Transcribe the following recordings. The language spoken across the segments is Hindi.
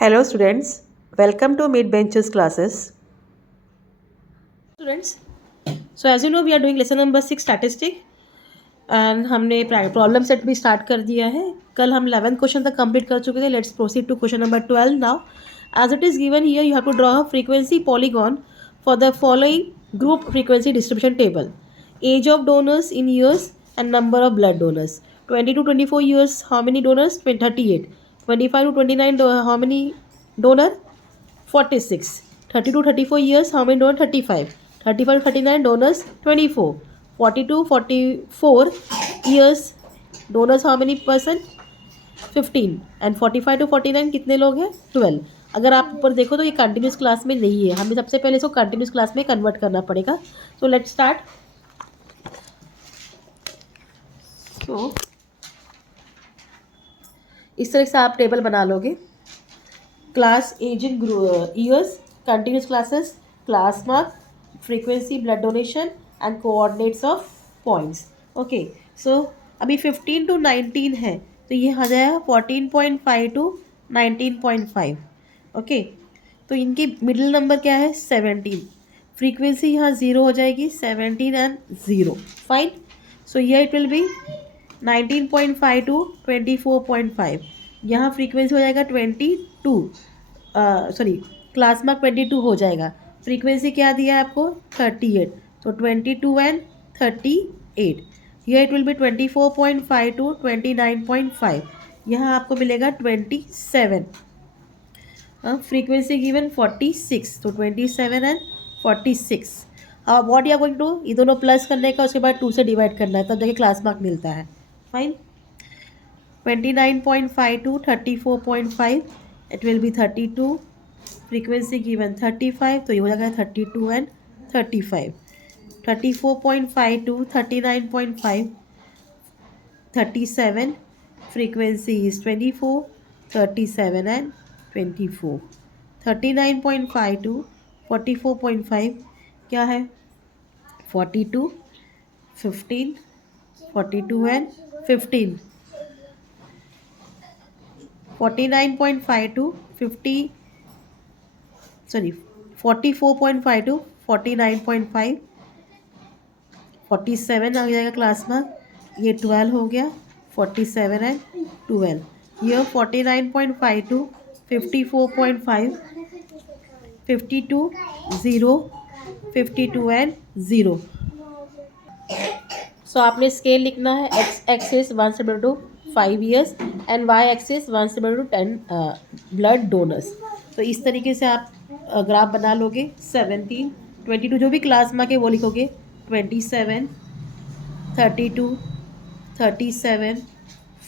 Hello students, welcome to Mid Benches classes. Students, so as you know we are doing lesson number 6 statistic and हमने प्रॉब्लम सेट भी स्टार्ट कर दिया है. कल हम 11th क्वेश्चन तक कंप्लीट कर चुके थे. Let's proceed to question number 12 now. As it is given here, you have to draw a frequency polygon for the following group frequency distribution table. Age of donors in years and number of blood donors. 20 to 24 years, how many donors? 38. 25 to 29, how many donor? 46. 30 to 34 years, how many donors? 35. 35 to 39 donors, 24. 40 to 44 years, donors how many person? 15. And 45 to 49 कितने लोग हैं? 12. अगर आप ऊपर देखो तो ये कंटिन्यूस क्लास में नहीं है, हमें सबसे पहले इसको कंटिन्यूस क्लास में कन्वर्ट करना पड़ेगा. So let's start. सो इस तरह से आप टेबल बना लोगे. Class age in years, continuous classes, class mark, frequency, blood donation and coordinates of points. Okay, so अभी 15 टू 19 है तो ये आ जाएगा 14.5 टू 19.5. ओके, तो इनकी मिडिल नंबर क्या है? 17. फ्रीक्वेंसी यहाँ 0 हो जाएगी, 17 एंड 0. फाइन. सो ये इट विल बी 19.5 टू 24.5. यहाँ फ्रीक्वेंसी हो जाएगा 22, सॉरी क्लास मार्क 22 हो जाएगा. फ्रीक्वेंसी क्या दिया है आपको? 38. तो 22 and 38. Here it will be 24.5 to 29.5. यहाँ आपको मिलेगा 27. Frequency given 46. तो 27 and 46. What you are going to, ये दोनों प्लस करने का, उसके बाद 2 से डिवाइड करना है, तब देखिए क्लास मार्क मिलता है. Fine. 29.5 to 34.5, it will be 32. Frequency given 35, तो ये हो जाएगा 32 and 35. 34.5 to 39.5, 37. Frequency is 24, 37 and 24. 39.5 to 44.5 क्या है? 42, 15, 42 and 15. 49.5 to 50, sorry 44.5 to 49.5. 47 आ जाएगा क्लास में. ये 12 हो गया. 47 एंड 12. ये 49.5 to 54.5. 52, 0, 52 एंड 0. सो आपने स्केल लिखना है. एक्स एक्सिस 1 से to 5 years and Y axis 1 से टू 10 ब्लड डोनर्स. तो इस तरीके से आप ग्राफ बना लोगे. 17, 22 जो भी क्लास में के वो लिखोगे. 27, 32, 37,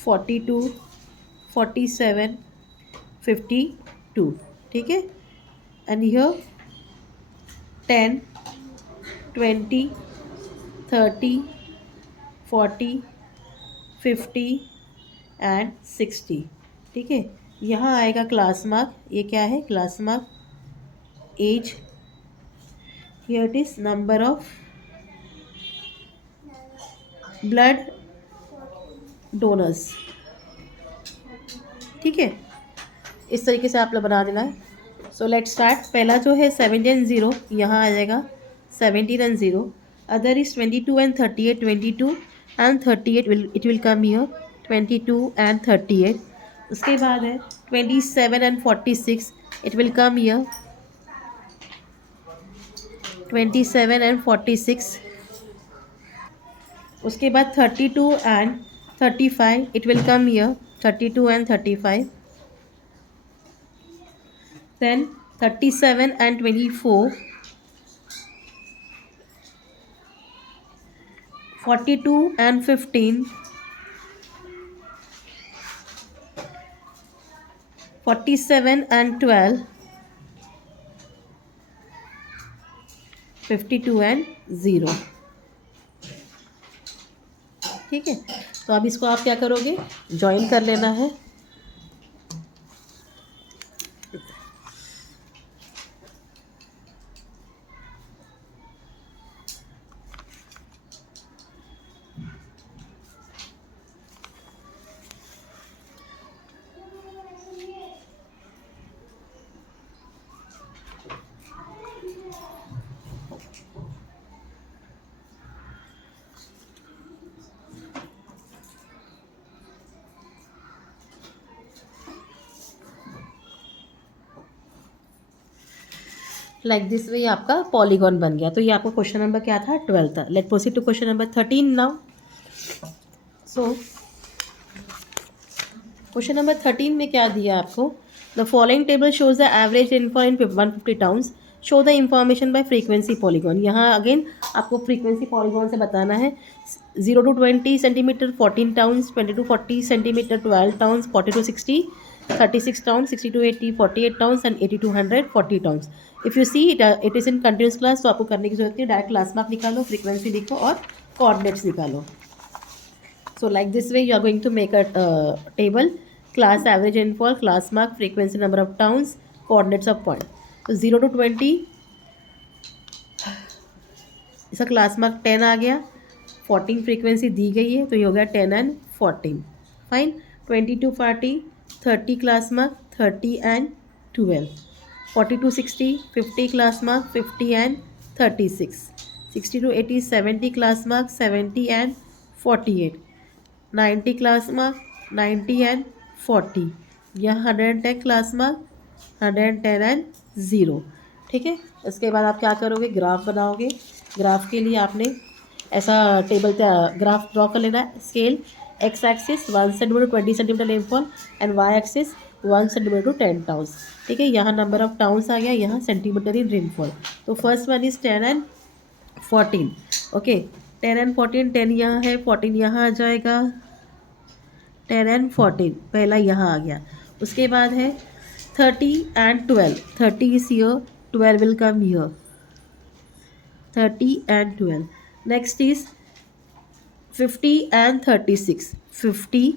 42, 47, 52. ठीक है. And here 10, 20, 30, 40, 50 and 60. ठीक है. यहाँ आएगा क्लास मार्क. ये क्या है? Class mark. Age, here it is number of blood donors. ठीक है. इस तरीके से आप लोग बना देना है. So let start. पहला जो है 17 एंड 0, यहाँ आ जाएगा 17 and 0. Other is 22 and 38. 22 and 38 it will come here. 22 and 38. उसके बाद है 27 and 46. It will come here. 27 and 46. उसके बाद 32 and 35. It will come here. 32 and 35. Then 37 and 24. 42 and 15. 47 and 12. 52 and 0. ठीक है. तो अब इसको आप क्या करोगे? ज्वाइन कर लेना है. लाइक दिस वे आपका पॉलीगॉन बन गया। तो ये आपका क्वेश्चन नंबर क्या था, 12 था। Let proceed to question number 13 now. So question number 13 में क्या दिया आपको, the following table shows the average rainfall in 150 towns, show the information by frequency polygon. यहाँ अगेन आपको फ्रीक्वेंसी पॉलीगॉन से बताना है। 0 to 20 centimetre 14 towns, 20 to 40 centimetre 12 towns, 40 to 60 36 towns, 60 to 80 48 towns and 80 to 100 40 towns. If you see it is in continuous class, तो आपको करने की जरूरत नहीं, डायरेक्ट क्लास मार्क निकालो, फ्रीक्वेंसी लिखो और कोऑर्डिनेट्स निकालो। So like this way you are going to make a table, class average rainfall, class mark, frequency, number of towns, coordinates of point. तो 0 to 20 इसका क्लास मार्क 10 आ गया, 14 फ्रीक्वेंसी दी गई है तो ये हो गया 10 and 14। Fine. 20 to 40 30 class mark, 30 and 12। 40 to 60 50 class mark, 50 and 36। 60 to 80 70 class mark, 70 and 48। 90 class mark, 90 and 40। यह 110 क्लास मार्क, 110 एंड 0। ठीक है। इसके बाद आप क्या करोगे, ग्राफ बनाओगे। ग्राफ के लिए आपने ऐसा टेबल ग्राफ ड्रॉ कर लेना है। Scale X axis 1 centimetre 20 centimetre rainfall and Y axis 1 centimetre to 10 towns. ठीक है। यहाँ नंबर ऑफ टाउन्स आ गया, यहाँ सेंटीमीटर इन रेनफॉल। तो first one is 10 and 14। Okay, 10 and 14, 10 यहाँ है, 14 यहाँ आ जाएगा। 10 एंड 14 पहला यहाँ आ गया। उसके बाद है 30 and 12, 30 is here, 12 will come here. 30 and 12। Next is 50 and 36, 50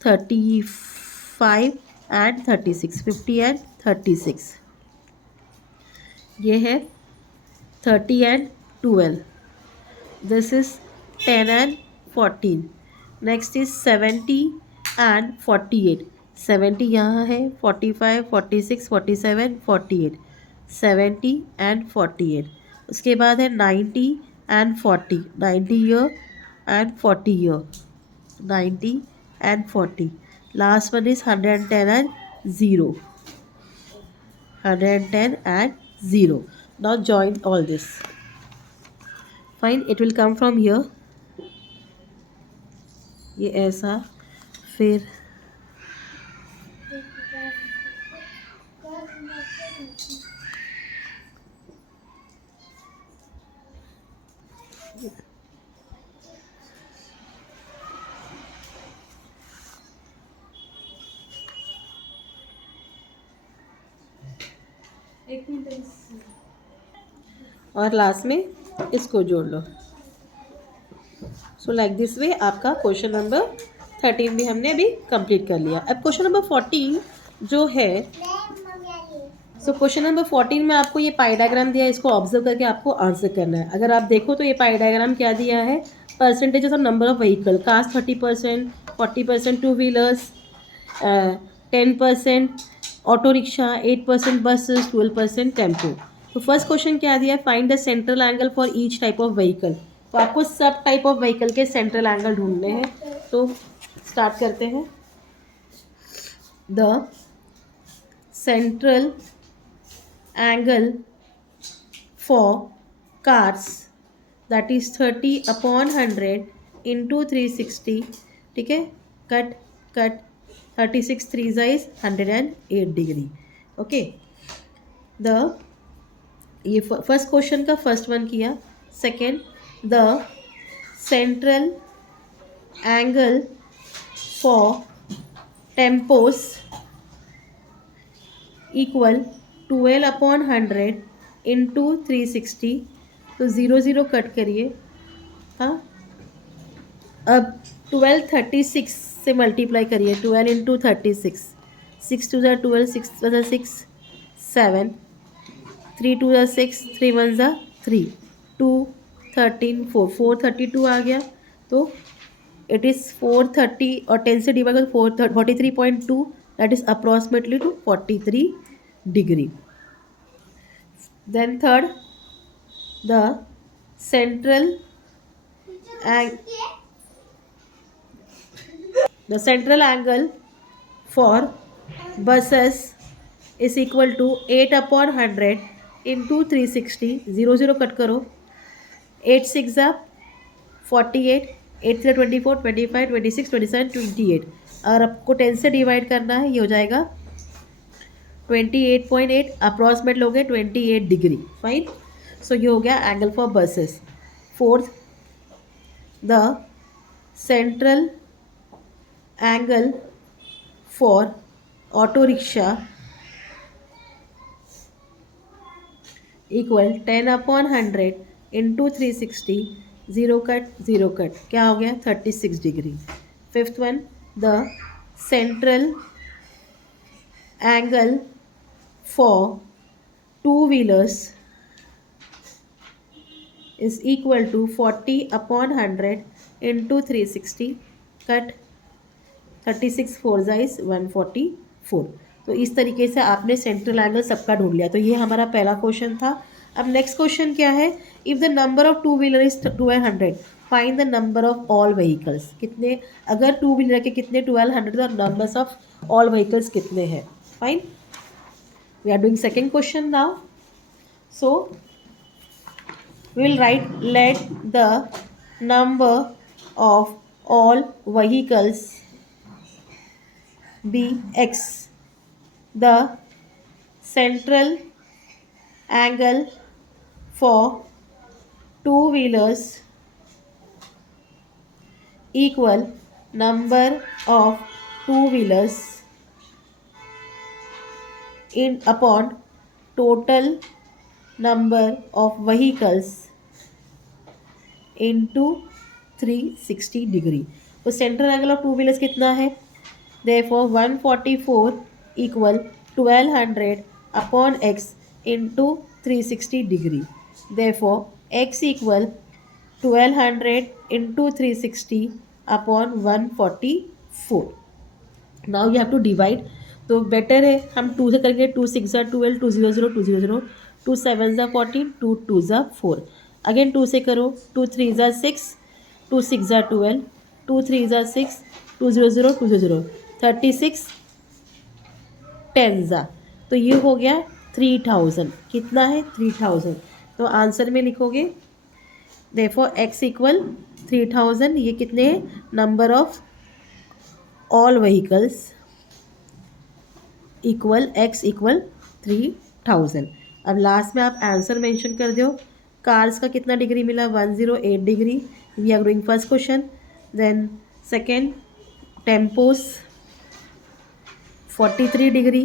35 and 36, 50 and 36। ये है 30 and 12। This is 10 and 14। Next is 70 and 48, 70 यहाँ है, 45 46 47 48, 70 एंड 48। उसके बाद है 90 and 40, 90 year and 40 year, 90 and 40। Last one is 110 and 0, 110 and 0। Now join all this. Fine, it will come from here, ये ऐसा, फिर और लास्ट में इसको जोड़ लो। सो लाइक दिस वे आपका क्वेश्चन नंबर 13 भी हमने अभी कंप्लीट कर लिया। अब क्वेश्चन नंबर 14 जो है, सो क्वेश्चन नंबर 14 में आपको ये पाई डायग्राम दिया है, इसको ऑब्जर्व करके आपको आंसर करना है। अगर आप देखो तो ये पाई डायग्राम क्या दिया है, percentage of number of vehicle, cars 30%, 40% two wheelers, 10% auto rickshaw, 8% buses, 12% tempo. तो फर्स्ट क्वेश्चन क्या दिया है, find the central angle for each type of vehicle. तो आपको सब टाइप ऑफ व्हीकल के सेंट्रल एंगल ढूंढने हैं। तो स्टार्ट करते हैं। The central angle for cars that is 30/100 into 360। ठीक है, cut cut 36 3 is 108 degree. Okay, the ये फर्स्ट क्वेश्चन का फर्स्ट वन किया। Second, the central angle for tempos equal 12/100 into 360। तो 0 0 कट करिए। हाँ, अब 12 36 से मल्टीप्लाई करिए, 12 इंटू 36, 6 2 12, 6 6 7, 3 2 6, 3 1 3, 2 13 4, 432 आ गया। तो इट इज़ 430 और 10 से डिवाइड कर 43.2, that is approximately to 43 degree. Then third, the central The central angle for buses is equal to 8/100 into 360, 0 0 cut करो, 8 6 ज़ा 48, 8 3 24, 25, 26, 27, 28। अगर आपको 10 से डिवाइड करना है ये हो जाएगा 28.8, अप्रॉक्सीमेट लोगे 28 डिग्री। फाइन। सो ये हो गया angle for buses. Fourth, the central angle for auto rickshaw equal 10/100 into 360, 0 cut क्या हो गया 36 degree. Fifth one, the central angle for two wheelers is equal to 40/100 into 360, cut 36 4 ज़ाइज 144। तो इस तरीके से आपने सेंट्रल एंगल सबका ढूंढ लिया। तो ये हमारा पहला क्वेश्चन था। अब नेक्स्ट क्वेश्चन क्या है, if the number of two wheeler is 1200 find the number of all vehicles. कितने, अगर टू व्हीलर के कितने 1200 और नंबर्स ऑफ ऑल व्हीकल्स कितने हैं। Fine, we are doing second question now. So we will write let the number of all vehicles be x. The central angle for two wheelers equal number of two wheelers in upon total number of vehicles into 360 degree. तो central angle of two wheelers कितना है, therefore 144 equal 1200 upon x into 360 degree. Therefore x equal 1200 into 360 upon 144। Now you have to divide. तो बेटर है हम 2 से करेंगे, 2 6 ज़ा 12, 2 0 0 2 0 0, 2 7 ज़ा 14, 2 2 ज़ा 4। अगेन 2 से करो, 2 3 ज़ा 6, 2 6 ज़ा 12, 2 3 ज़ा 6, 2 0 0 2 0 0, 36 10 ज़ा। तो ये हो गया 3000। कितना है 3000। तो आंसर में लिखोगे देयरफॉर एक्स इक्वल 3000। ये कितने हैं, number of all vehicles equal x equal 3000। अब लास्ट में आप आंसर मेंशन कर दो। कार्स का कितना डिग्री मिला, 108 degree. We are doing first question. Then second, tempos 43 degree.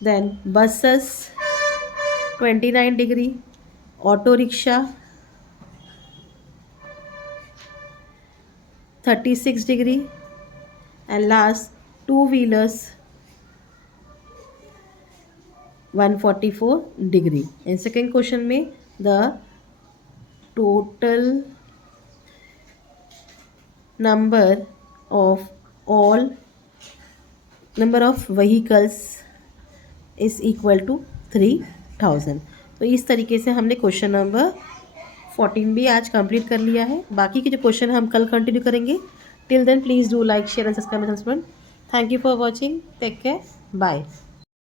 Then buses 29 degree. Auto rickshaw 36 degree. And last two wheelers 144 degree. And second question में the total number of vehicles is equal to 3000। तो इस तरीके से हमने क्वेश्चन नंबर 14 भी आज कंप्लीट कर लिया है। बाकी के जो क्वेश्चन हम कल कंटिन्यू करेंगे। Till then please do like share and subscribe my channel. Thank you for watching, take care, bye.